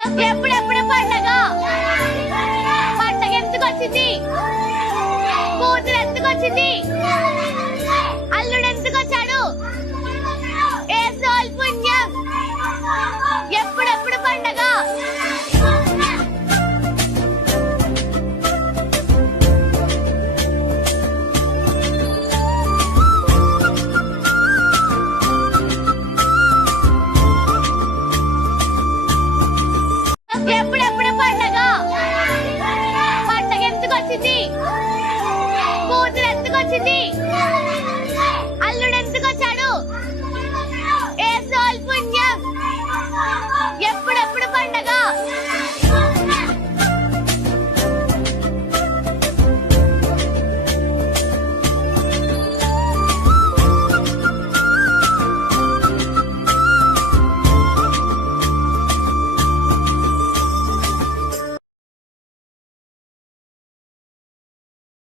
ఎప్పుడెప్పుడు పండగ పండగ ఎందుకు వచ్చింది? కూతురు ఎందుకు వచ్చింది? అల్లుడు ఎందుకు వచ్చాడు? ఏ సోల్ పుణ్యం. ఎప్పుడెప్పుడు పండగ? ఎప్పుడెప్పుడు పండగ పండగ ఎందుకు వచ్చింది? కూతురు ఎందుకు వచ్చింది?